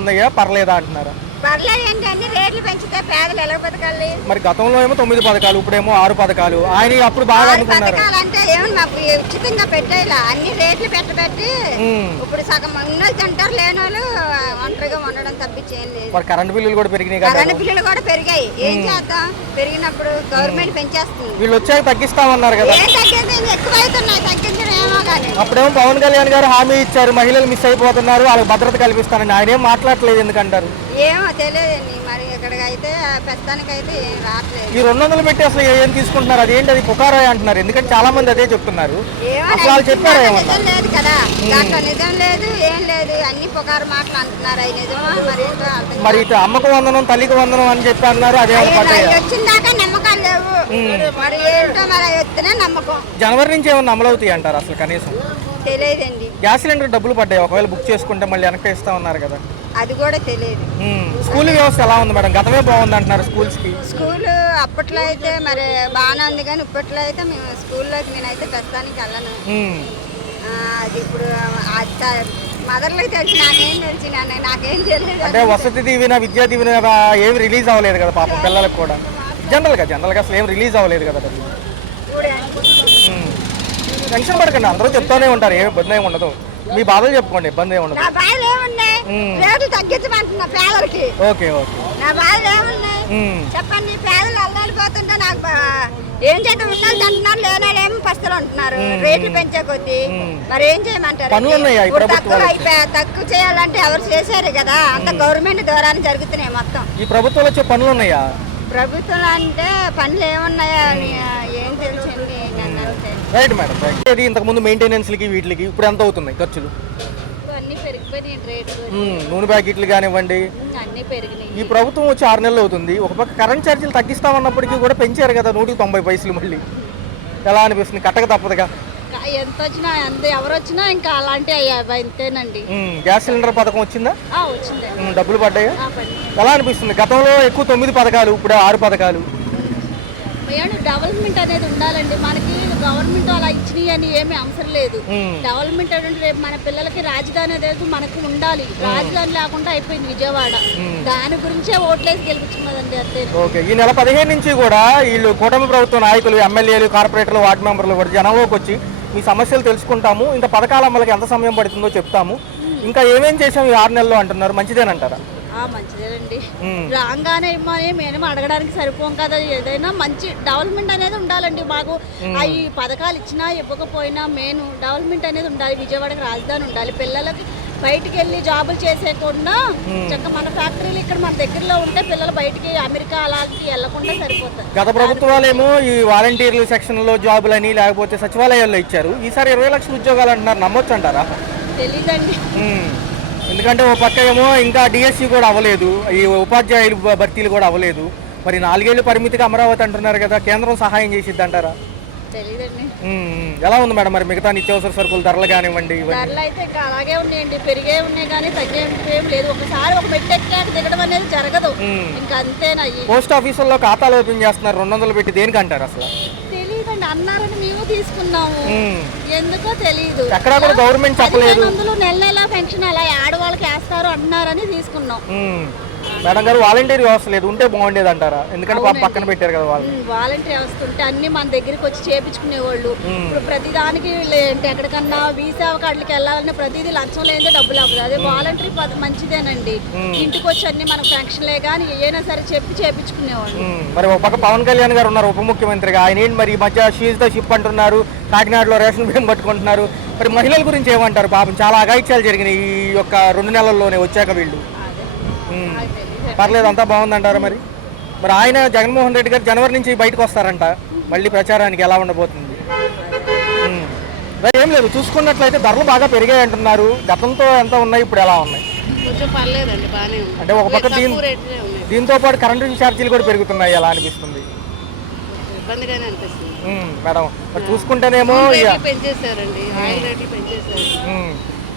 ఉన్నాయా పర్లేదా అంటున్నారా? పర్లేదండి, అన్ని రేట్లు పెంచితే పేదలు ఎలా బతకాలి? మరి గతంలో ఏమో 9 పథకాలు, ఇప్పుడేమో 6 పథకాలు. ఆయన అప్పుడు బాగా అనుకున్నారు. పథకాలు అంటే ఏమో మాకు ఉచితంగా పెట్టేలా అన్ని రేట్లు పెట్టబెట్టి ఇప్పుడు సగం ఉన్నది తింటారు, లేని వాళ్ళు ఒంటరిగా ఉండడం తప్పించేం లేదు. మరి కరెంట్ బిల్లులు కూడా పెరిగినాయి కదా? కరెంట్ బిల్లులు కూడా పెరిగాయి. ఏం చేద్దాం, పెరిగినప్పుడు గవర్నమెంట్ పెంచేస్తుంది. వీళ్ళు వచ్చాక తగ్గిస్తామన్నారు కదా? ఏం తగ్గింది, ఎక్కువైతున్నాయి, తగ్గించడం ఏమో కానీ. అప్పుడేమో పవన్ కళ్యాణ్ గారు హామీ ఇచ్చారు, మహిళలు మిస్ అయిపోతున్నారు, వాళ్ళకి భద్రత కల్పిస్తానని. ఆయన ఏం మాట్లాడలేదు ఎందుకంటారు? ఏమో తెలియదండి, మరి ఇక్కడికి అయితే ప్రస్తుతానికైతే ఏం రావట్లేదు. ఈ 200 పెట్టి అసలు ఏం తీసుకుంటున్నారు? అదేంటి, అది పుకారా అంటున్నారు. ఎందుకంటే చాలా మంది అదే చెప్తున్నారు. అసలు వాళ్ళు చెప్పారా ఏమన్నా? నిజం లేదు కదా, దాంట్లో నిజం లేదు, ఏం లేదు, అన్ని పుకారు మాటలు అంటున్నారు. అవి నిజమా మరి ఏంటో అర్థం. మరి ఇటు అమ్మకు వందనం, తల్లికి వందనం అని చెప్పి అన్నారు. అదే వచ్చిందాకా నమ్మకాలు లేవు, మరి ఏంటో మరి వస్తేనే నమ్మకం. జనవరి నుంచి ఏమన్నా అమలు అవుతాయి అంటారు అసలు కనీసం? తెలియదండి. గ్యాస్ సిలిండర్ డబ్బులు పడ్డాయి, ఒకవేళ బుక్ చేసుకుంటే మళ్ళీ వెనక్కి ఇస్తా ఉన్నారు కదా? అది కూడా తెలియదు. స్కూల్ వ్యవస్థ ఎలా ఉంది మేడం? గతమే బాగుంది అంటున్నారు స్కూల్స్ కి. స్కూల్ అప్పట్లో అయితే మరి బాగానే ఉంది, కానీ ఇప్పట్లో అయితే మేము స్కూల్లోకి నేనైతే ప్రస్తుతానికి వెళ్ళను. అది ఇప్పుడు మదర్లకు తెలిసి నాకేం తెలిసి నాకేం తెలియదు. అంటే వసతి దీవెన, విద్యా దీవెన ఏమి రిలీజ్ అవ్వలేదు కదా పాపం పిల్లలకు కూడా. జనరల్ గా అసలు ఏం రిలీజ్ అవ్వలేదు కదా. టెన్షన్ పడకండి, అందరూ చెప్తానే ఉంటారు, ఏమి ఇబ్బంది ఏమి ఉండదు. మీ బాధలు చెప్పుకోండి, ఇబ్బంది ఏమి ఉండదు. నా బాధలు ఏమున్నాయి, రేట్లు తగ్గించమంటున్నా పేదలకి. ఓకే ఓకే, నా బాధలు ఏమున్నాయి చెప్పండి. పేదలు అల్లాడిపోతుంటే నాకు ఏం చేద్దాం, ఉన్నది అంటున్నారు, లేనేమో పస్తులు అంటున్నారు. రేట్లు పెంచే కొద్దీ మరి ఏం చేయమంటారు? తక్కువ చేయాలంటే ఎవరు చేశారు కదా, అంత గవర్నమెంట్ ద్వారానే జరుగుతున్నాయి మొత్తం. ఈ ప్రభుత్వంలో వచ్చే పనులు ఉన్నాయా? ప్రభుత్వం అంటే పనులు ఏమున్నాయా అని ఏం తెలుసండి. Right madam, right. ఇంతకు ముందు మెయింటెనెన్స్ కి వీటికి ఇప్పుడు ఎంత అవుతున్నాయి ఖర్చులు? అన్ని పెరిగిపోయినాయి రేట్లు. నూనె ప్యాకెట్లు కానివ్వండి, అన్ని పెరిగినాయి. ఈ ప్రభుత్వం వచ్చి 6 నెలలు అవుతుంది. ఒక పక్క కరెంట్ ఛార్జీలు తగ్గిస్తామన్నప్పటికీ కూడా పెంచారు కదా 190 పైసలు. మళ్ళీ ఎలా అనిపిస్తుంది? కట్టక తప్పదుగా. ఎంత వచ్చినా ఎవరు వచ్చినా ఇంకా అలాంటి అంతేనండి. గ్యాస్ సిలిండర్ పథకం వచ్చిందా? వచ్చింది. డబ్బులు పడ్డాయా? ఎలా అనిపిస్తుంది? గతంలో ఎక్కువ 9 పథకాలు, ఇప్పుడు 6 పథకాలు. డెవలప్మెంట్ అనేది ఉండాలండి. మనకి గవర్నమెంట్ అలా ఇచ్చినాయి అని ఏమీ అవసరం లేదు. డెవలప్మెంట్ అంటే రేపు మన పిల్లలకి రాజధాని అనేది మనకు ఉండాలి. రాజధాని లేకుండా అయిపోయింది విజయవాడ. దాని గురించే ఓట్లేసి గెలిపించుకున్నదండి అంతే. ఓకే, ఈ నెల 15 నుంచి కూడా వీళ్ళు కూటమి ప్రభుత్వ నాయకులు, ఎమ్మెల్యేలు, కార్పొరేటర్లు, వార్డు మెంబర్లు కూడా జనంలోకి వచ్చి మీ సమస్యలు తెలుసుకుంటాము, ఇంకా పథకాల అమలుకి ఎంత సమయం పడుతుందో చెప్తాము, ఇంకా ఏమేం చేసాము ఈ 6 నెలల్లో అంటున్నారు. మంచిదేనంటారా? మంచిదేనండి. రాగానే మేమేమో అడగడానికి సరిపోం కదా. ఏదైనా మంచి డెవలప్మెంట్ అనేది ఉండాలండి. మాకు ఈ పథకాలు ఇచ్చినా ఇవ్వకపోయినా మెయిన్ డెవలప్మెంట్ అనేది ఉండాలి. విజయవాడకి రాజధాని ఉండాలి. పిల్లలకి బయటికి వెళ్ళి జాబులు చేసేయకుండా చక్కగా మన ఫ్యాక్టరీలు ఇక్కడ మన దగ్గరలో ఉంటే పిల్లలు బయటికి అమెరికా అలాంటి వెళ్ళకుండా సరిపోతుంది. గత ప్రభుత్వాలేమో ఈ వాలంటీర్లు సెక్షన్ లో జాబులని లేకపోతే సచివాలయాల్లో ఇచ్చారు. ఈసారి 20 లక్షల ఉద్యోగాలు అంటున్నారు, నమ్మొచ్చు అంటారా? తెలీదండి. ఎందుకంటే ఓ పక్క ఏమో ఇంకా డిఎస్సి కూడా అవ్వలేదు, ఈ ఉపాధ్యాయులు భర్తీలు కూడా అవ్వలేదు. మరి 4 ఏళ్ళు పరిమితిగా అమరావతి అంటున్నారు కదా, కేంద్రం సహాయం చేసిద్ది అంటారా? తెలీదండి. ఎలా ఉంది మేడం మరి మిగతా నిత్యావసర సరుకులు ధరలు కానివ్వండి? ధరలు అయితే ఇంకా అలాగే ఉన్నాయండి, పెరిగే ఉన్నాయి కానీ తగ్గేం లేదు. ఒకసారి ఒక మెట్టెక్కాక దిగడం అనేది జరగదు, ఇంకా అంతేనా. పోస్ట్ ఆఫీసుల్లో ఖాతాలు ఓపెన్ చేస్తున్నారు 200 పెట్టి, దేనికి అంటారు అసలు? తెలియదండి, అన్నారని మేము తీసుకున్నాము, ఎందుకో తెలియదు. ఎక్కడ కూడా గవర్నమెంట్ చెప్పలేదు. అందులో నెల పెన్షన్ అలా ఆడవాళ్ళకి వేస్తారు అన్నారని తీసుకున్నాం. మేడం గారు, వాలంటీర్ వ్యవస్థ లేదు, ఉంటే బాగుండేది అంటారా? ఎందుకంటే పక్కన పెట్టారు కదా వాళ్ళు. వాలంటీర్ వ్యవస్థ ఉంటే అన్ని మన దగ్గరికి వచ్చి చేపించుకునేవాళ్ళు. ఇప్పుడు ప్రతి దానికి ఎక్కడికన్నా వీసా కార్డులకి వెళ్ళాలన్నా ప్రతిదీ లంచం లేదే డబ్బులు అవ్వదు. అదే వాలంటీర్ మంచిదేనండి. ఇంటికి వచ్చి అన్ని మనకు పెన్షన్లే కానీ ఏదైనా సరే చెప్పి చేపించుకునేవాళ్ళు. మరి ఒక పక్క పవన్ కళ్యాణ్ గారు ఉన్నారు ఉప ముఖ్యమంత్రిగా, ఆయన ఏంటి మరి ఈ మధ్య షీజ్ ద షిప్ అంటున్నారు, కాకినాడలో రేషన్ బియ్యం పట్టుకుంటున్నారు. మరి మహిళల గురించి ఏమంటారు? పాపం చాలా అఘాయిత్యాలు జరిగినాయి ఈ యొక్క 2 నెలల్లోనే వచ్చాక. వీళ్ళు పర్లేదు, అంతా బాగుందంటారా? మరి ఆయన జగన్మోహన్ రెడ్డి గారు జనవరి నుంచి బయటకు వస్తారంట మళ్ళీ ప్రచారానికి. ఎలా ఉండబోతుంది? ఏం లేదు, చూసుకున్నట్లయితే ధరలు బాగా పెరిగాయి అంటున్నారు. గతంతో ఎంత ఉన్నాయి, ఇప్పుడు ఎలా ఉన్నాయి? అంటే ఒక పక్క దీంతో పాటు కరెంటు ఛార్జీలు కూడా పెరుగుతున్నాయి, ఎలా అనిపిస్తుంది మేడం? చూసుకుంటేనేమో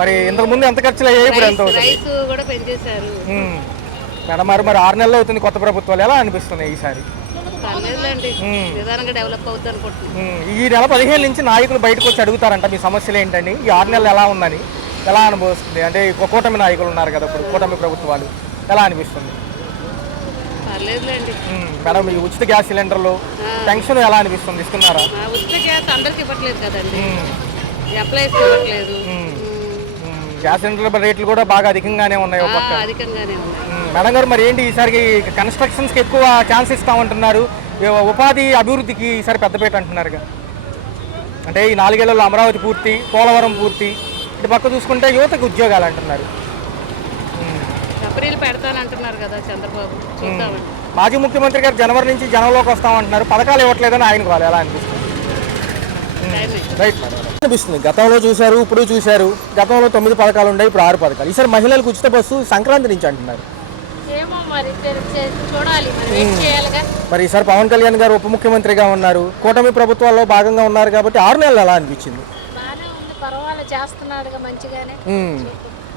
మరి ఇంతకు ముందు ఎంత ఖర్చులు అయ్యాయి, ఇప్పుడు ఎంత మేడం? మరి 6 నెలలు అవుతుంది కొత్త ప్రభుత్వాలు, ఎలా అనిపిస్తున్నాయి ఈసారి? ఈ నెల 15 నుంచి నాయకులు బయటకు వచ్చి అడుగుతారంట మీ సమస్యలు ఏంటని, ఈ 6 నెలలు ఎలా ఉందని. ఎలా అనుభవిస్తుంది? అంటే కూటమి నాయకులు ఉన్నారు కదా, ఇప్పుడు కూటమి ప్రభుత్వాలు ఎలా అనిపిస్తుంది? పర్లేదులేండి. మేడం, ఈ ఉచిత గ్యాస్ సిలిండర్లు పెన్షన్ ఎలా అనిపిస్తుంది? ఇస్తున్నారా? ఉచిత గ్యాస్ అందరికి ఇవ్వట్లేదు కదండి, అప్లైస్ ఇవ్వట్లేదు. గ్యాస్ సిలిండర్ రేట్లు కూడా బాగా అధికంగానే ఉన్నాయి ఒక పక్క. అధికంగానే ఉన్నాయి. మేడం గారు, మరి ఏంటి ఈసారికి కన్స్ట్రక్షన్స్కి ఎక్కువ ఛాన్స్ ఇస్తామంటున్నారు, ఉపాధి అభివృద్ధికి ఈసారి పెద్దపేట అంటున్నారుగా. అంటే ఈ 4 ఏళ్లలో అమరావతి పూర్తి, పోలవరం పూర్తి, ఇటు పక్క చూసుకుంటే యువతకు ఉద్యోగాలు అంటున్నారు. సపరీలు పెడతానంటున్నారు కదా చంద్రబాబు, చూద్దామండి. మాజీ ముఖ్యమంత్రి గారు జనవరి నుంచి జనంలోకి వస్తామంటున్నారు, పథకాలు ఇవ్వట్లేదని ఆయనకు వాళ్ళు ఎలా అనిపిస్తుంది? Right madam. అనిపిస్తుంది, గతంలో చూశారు, ఇప్పుడు చూశారు. గతంలో 9 పథకాలు ఉన్నాయి, ఇప్పుడు 6 పథకాలు. ఈసారి మహిళలకు ఉచిత బస్సు సంక్రాంతి నుంచి అంటున్నారు. ఏమో మరి చూడాలి, చేయాలిగా. మరి ఈసారి పవన్ కళ్యాణ్ గారు ఉప ముఖ్యమంత్రిగా ఉన్నారు, కూటమి ప్రభుత్వాల్లో భాగంగా ఉన్నారు కాబట్టి 6 నెలలు ఎలా అనిపించింది? బాగానే ఉంది, పర్వాలేదు, చేస్తున్నాడుగా మంచిగానే.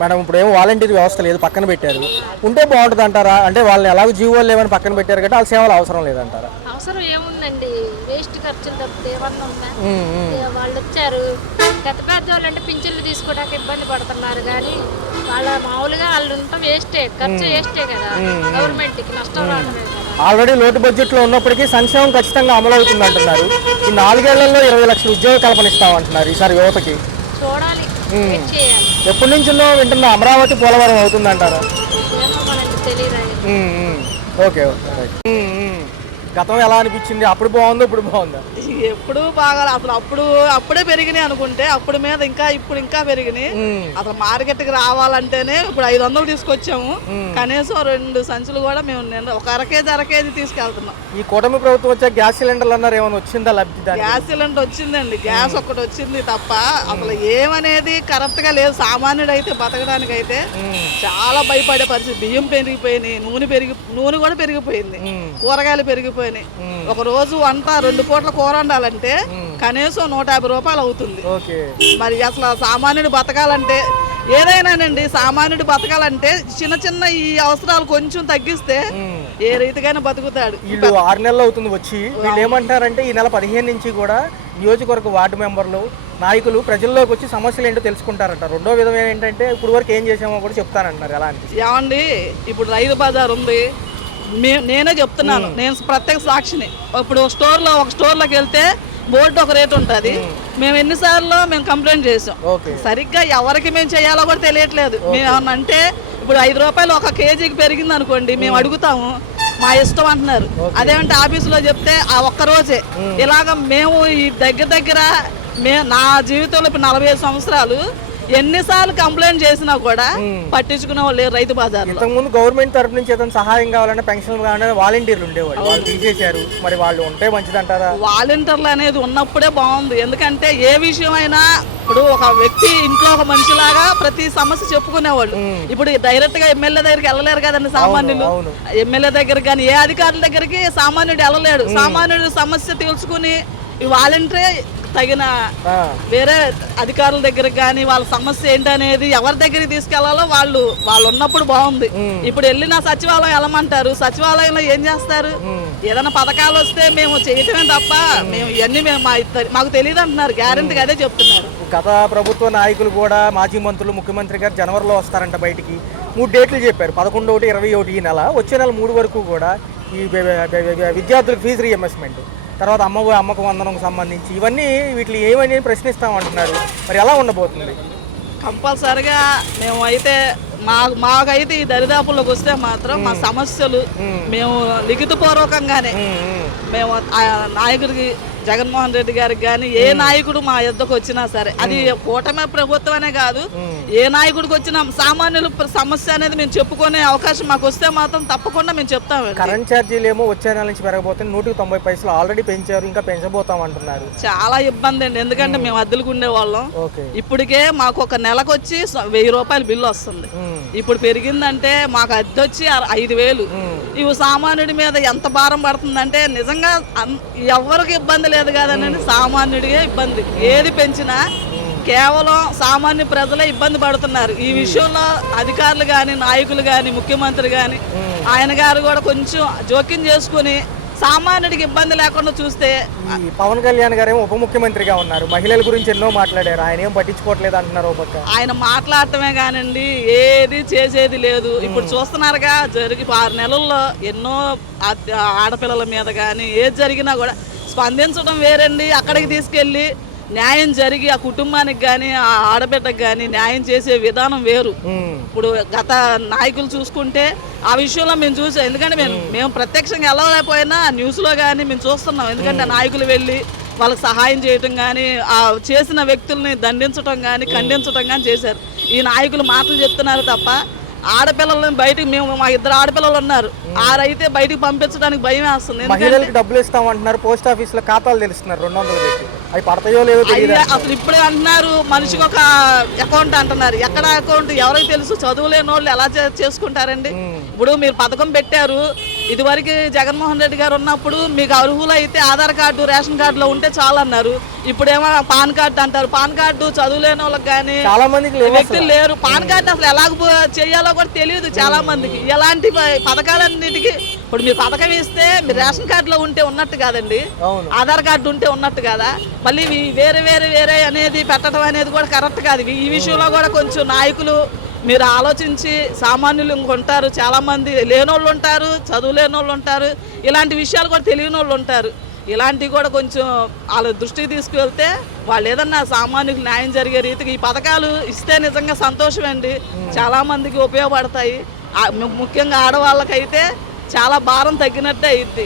మేడం, ఇప్పుడు ఏమో వాలంటీర్ వ్యవస్థ లేదు, పక్కన పెట్టారు. ఉంటే బాగుంటుంది అంటారా? అంటే వాళ్ళని ఎలాగో జీవోలు లేవని పక్కన పెట్టారు కాబట్టి వాళ్ళ సేవలు అవసరం లేదంటారా? అవసరం ఏముందండి, వేస్ట్ ఖర్చులు తప్పితే ఏమన్నా ఉన్నా. వాళ్ళు వచ్చారు, పెద్ద వాళ్ళు అంటే పింఛన్లు తీసుకోవడానికి ఇబ్బంది పడుతున్నారు, కానీ వాళ్ళ మామూలుగా వాళ్ళు ఉంటాం వేస్టే, ఖర్చు వేస్టే కదా, గవర్నమెంట్కి నష్టం రావడమే కదా. ఆల్రెడీ లోటు బడ్జెట్లో ఉన్నప్పటికీ సంక్షేమం ఖచ్చితంగా అమలు అవుతుంది అంటున్నారు. ఈ 4 ఏళ్లలో 20 లక్షల ఉద్యోగ కల్పన ఇస్తామంటున్నారు ఈసారి యువతకి. చూడాలి, చేయాలి. ఎప్పటి నుంచో వింటున్న అమరావతి పోలవరం అవుతుందంటారా? తెలియదు. Okay okay right. గతం ఎలా అనిపించింది? అప్పుడు బాగుందో ఇప్పుడు బాగుందా? ఎప్పుడు బాగా అసలు అప్పుడే పెరిగినాయి అనుకుంటే అప్పుడు మీద ఇప్పుడు ఇంకా పెరిగినాయి. అసలు మార్కెట్కి రావాలంటేనే ఇప్పుడు 500 తీసుకొచ్చాము, కనీసం 2 సంచులు కూడా మేము ఒక అర కేజీ తీసుకెళ్తున్నాం. ఈ కూటమి ప్రభుత్వం వచ్చే గ్యాస్ సిలిండర్లు అన్నారు, ఏమైనా వచ్చిందా లబ్ధి? గ్యాస్ సిలిండర్ వచ్చిందండి, గ్యాస్ ఒక్కటి వచ్చింది తప్ప అసలు ఏమనేది కరెక్ట్ గా లేదు. సామాన్యుడు అయితే బతకడానికి అయితే చాలా భయపడే పరిస్థితి. బియ్యం పెరిగిపోయినాయి, నూనె కూడా పెరిగిపోయింది, కూరగాయలు పెరిగిపోయినాయి. ఒక రోజు వంట 2 పూట్ల కూర వండాలంటే కనీసం 150 రూపాయలు అవుతుంది. మరి అసలు సామాన్యుడు బతకాలంటే ఏదైనానండి, సామాన్యుడు బతకాలంటే చిన్న ఈ అవసరాలు కొంచెం తగ్గిస్తే ఏ రీతిగానే బతుకుతాడు. వీళ్ళు 6 నెలలు అవుతుంది వచ్చి. వీళ్ళు ఏమంటారంటే ఈ నెల 15 నుంచి కూడా నియోజకవర్గ వార్డు మెంబర్లు, నాయకులు ప్రజల్లోకి వచ్చి సమస్యలు ఏంటో తెలుసుకుంటారంట. రెండో విధం ఏంటంటే ఇప్పుడు వరకు ఏం చేసామో కూడా చెప్తానంటున్నారు. ఎలా అనిపిస్తుంది? ఏమండి, ఇప్పుడు రైతు బజార్ ఉంది, నేనే చెప్తున్నాను, నేను ప్రత్యేక సాక్షిని. ఇప్పుడు ఒక స్టోర్లోకి వెళ్తే బోర్డు ఒక రేట్ ఉంటుంది. మేము ఎన్నిసార్లు కంప్లైంట్ చేసాం, సరిగ్గా ఎవరికి మేము చేయాలో కూడా తెలియట్లేదు. మేము ఏమన్నా అంటే ఇప్పుడు 5 రూపాయలు ఒక కేజీకి పెరిగింది అనుకోండి, మేము అడుగుతాము, మా ఇష్టం అంటున్నారు. అదేమంటే ఆఫీసులో చెప్తే ఆ ఒక్కరోజే ఇలాగ మేము ఈ దగ్గర నా జీవితంలో ఇప్పుడు 45 సంవత్సరాలు ఎన్నిసార్లు కంప్లైంట్ చేసినా కూడా పట్టించుకునే వాళ్ళు లేరు రైతు బజార్లో. ఇంతకుముందు గవర్నమెంట్ తరఫు నుంచి ఏదైనా సహాయం కావాలంటే పెన్షన్ కావాలంటే వాలంటీర్లు ఉండేవాళ్ళు, వాళ్ళు తీసేశారు. మరి వాళ్ళు ఉంటే మంచిదంటారా? వాలంటీర్లు అనేది ఉన్నప్పుడే బాగుంది. ఎందుకంటే ఏ విషయమైనా ఇప్పుడు ఒక వ్యక్తి ఇంట్లో ఒక మనిషిలాగా ప్రతి సమస్య చెప్పుకునేవాళ్ళు. ఇప్పుడు డైరెక్ట్ గా ఎమ్మెల్యే దగ్గరికి వెళ్ళలేరు కదండి సామాన్యులు. ఎమ్మెల్యే దగ్గర కానీ ఏ అధికారుల దగ్గరికి సామాన్యుడు వెళ్ళలేడు. సామాన్యుడు సమస్య తెలుసుకుని ఈ వాలంటీరే తగిన వేరే అధికారుల దగ్గరకు కానీ వాళ్ళ సమస్య ఏంటనేది ఎవరి దగ్గరికి తీసుకెళ్లాలో వాళ్ళు ఉన్నప్పుడు బాగుంది. ఇప్పుడు వెళ్ళిన సచివాలయం వెళ్ళమంటారు, సచివాలయంలో ఏం చేస్తారు? ఏదైనా పథకాలు వస్తే మేము చేయటమే తప్ప మేము ఇవన్నీ మాకు తెలియదు అంటున్నారు. గ్యారెంటీగా అదే చెప్తున్నారు. గత ప్రభుత్వ నాయకులు కూడా, మాజీ మంత్రులు, ముఖ్యమంత్రి గారు జనవరిలో వస్తారంట బయటికి. 3 డేట్లు చెప్పారు, 11, 21 ఈ నెల, వచ్చే నెల 3 వరకు కూడా ఈ విద్యార్థులకు ఫీజు రీఎంబర్స్మెంట్, తర్వాత అమ్మకు వందనంకు సంబంధించి ఇవన్నీ వీటిని ఏమని ప్రశ్నిస్తామంటున్నారు. మరి ఎలా ఉండబోతుంది? కంపల్సరిగా మేము అయితే మాకైతే ఈ దరిదాపుల్లోకి వస్తే మాత్రం మా సమస్యలు మేము లిఖితపూర్వకంగానే మేము నాయకుడికి, జగన్మోహన్ రెడ్డి గారికి కానీ ఏ నాయకుడు మా యుద్ధకు వచ్చినా సరే, అది కూటమి ప్రభుత్వం అనే కాదు, ఏ నాయకుడికి వచ్చినా సామాన్యుల సమస్య అనేది మేము చెప్పుకునే అవకాశం మాకు వస్తే మాత్రం తప్పకుండా మేము చెప్తాము. కరెంట్ ఛార్జీలు ఏమో వచ్చే నెల నుంచి పెరగబోతుంది, 190 పైసలు ఆల్రెడీ పెంచారు, ఇంకా పెంచబోతాం అంటున్నారు. చాలా ఇబ్బంది అండి, ఎందుకంటే మేము అద్దెలకు ఉండేవాళ్ళం. ఇప్పటికే మాకు ఒక నెలకు వచ్చి 1000 రూపాయల బిల్లు వస్తుంది. ఇప్పుడు పెరిగిందంటే మాకు అద్దె వచ్చి 5000. ఇవి సామాన్యుడి మీద ఎంత భారం పడుతుందంటే నిజంగా ఎవరికి ఇబ్బంది లేదు కాదని సామాన్యుడిగా ఇబ్బంది. ఏది పెంచినా కేవలం సామాన్య ప్రజలే ఇబ్బంది పడుతున్నారు. ఈ విషయంలో అధికారులు కానీ, నాయకులు కానీ, ముఖ్యమంత్రి కానీ ఆయన గారు కూడా కొంచెం జోక్యం చేసుకుని సామాన్యుడికి ఇబ్బంది లేకుండా చూస్తే ఈ పవన్ కళ్యాణ్ గారేమో ఉప ముఖ్యమంత్రిగా ఉన్నారు, మహిళల గురించి ఎన్నో మాట్లాడారు, ఆయన ఏం పట్టించుకోవట్లేదు అంటున్నారు. ఒక పక్క ఆయన మాట్లాడటమే కానండి ఏది చేసేది లేదు. ఇప్పుడు చూస్తున్నారుగా 6 నెలల్లో ఎన్నో ఆడపిల్లల మీద కానీ ఏది జరిగినా కూడా స్పందించడం వేరండి. అక్కడికి తీసుకెళ్ళి న్యాయం జరిగి ఆ కుటుంబానికి కానీ ఆ ఆడబిడ్డకు కానీ న్యాయం చేసే విధానం వేరు. ఇప్పుడు గత నాయకులు చూసుకుంటే ఆ విషయంలో మేము చూసాం. ఎందుకంటే మేము ప్రత్యక్షంగా వెళ్ళలేకపోయినా న్యూస్లో కానీ మేము చూస్తున్నాం. ఎందుకంటే నాయకులు వెళ్ళి వాళ్ళకి సహాయం చేయటం కానీ ఆ చేసిన వ్యక్తుల్ని దండించడం కానీ ఖండించడం కానీ చేశారు. ఈ నాయకులు మాటలు చెప్తున్నారు తప్ప ఆడపిల్లలని బయటికి మా 2 ఆడపిల్లలు ఉన్నారు, ఆరైతే బయటికి పంపించడానికి భయం వేస్తుంది. మహిళలకు డబ్బులు ఇస్తామంటున్నారు, పోస్ట్ ఆఫీస్ లో ఖాతాలు తెలుస్తున్నారు 200 పెట్టి, అవి పడతాయో లేవో తెలియదు. అసలు ఇప్పుడే అంటున్నారు మనిషికి ఒక అకౌంట్ అంటున్నారు. ఎక్కడ అకౌంట్ ఎవరికి తెలుసు? చదువులేని వాళ్ళు ఎలా చేసుకుంటారండి? ఇప్పుడు మీరు పథకం పెట్టారు, ఇదివరకు జగన్మోహన్ రెడ్డి గారు ఉన్నప్పుడు మీకు అర్హులు అయితే ఆధార్ కార్డు రేషన్ కార్డులో ఉంటే చాలు అన్నారు. ఇప్పుడేమో పాన్ కార్డు అంటారు. పాన్ కార్డు చదువులేని వాళ్ళకి కానీ చాలా మందికి వ్యక్తులు లేరు. పాన్ కార్డు అసలు ఎలా చేయాలో కూడా తెలియదు చాలా మందికి. ఎలాంటి పథకాలన్నిటికీ ఇప్పుడు మీరు పథకం ఇస్తే మీరు రేషన్ కార్డులో ఉంటే ఉన్నట్టు కాదండి, ఆధార్ కార్డు ఉంటే ఉన్నట్టు కదా. మళ్ళీ వేరే అనేది పెట్టడం అనేది కూడా కరెక్ట్ కాదు. ఈ విషయంలో కూడా కొంచెం నాయకులు మీరు ఆలోచించి, సామాన్యులు ఇంకొంటారు, చాలామంది లేనోళ్ళు ఉంటారు, చదువు లేనోళ్ళు ఉంటారు, ఇలాంటి విషయాలు కూడా తెలియని వాళ్ళు ఉంటారు. ఇలాంటివి కూడా కొంచెం వాళ్ళ దృష్టికి తీసుకువెళ్తే వాళ్ళు ఏదన్నా సామాన్యులకు న్యాయం జరిగే రీతికి ఈ పథకాలు ఇస్తే నిజంగా సంతోషమండి, చాలామందికి ఉపయోగపడతాయి. ముఖ్యంగా ఆడవాళ్ళకైతే చాలా భారం తగ్గినట్టే అయింది.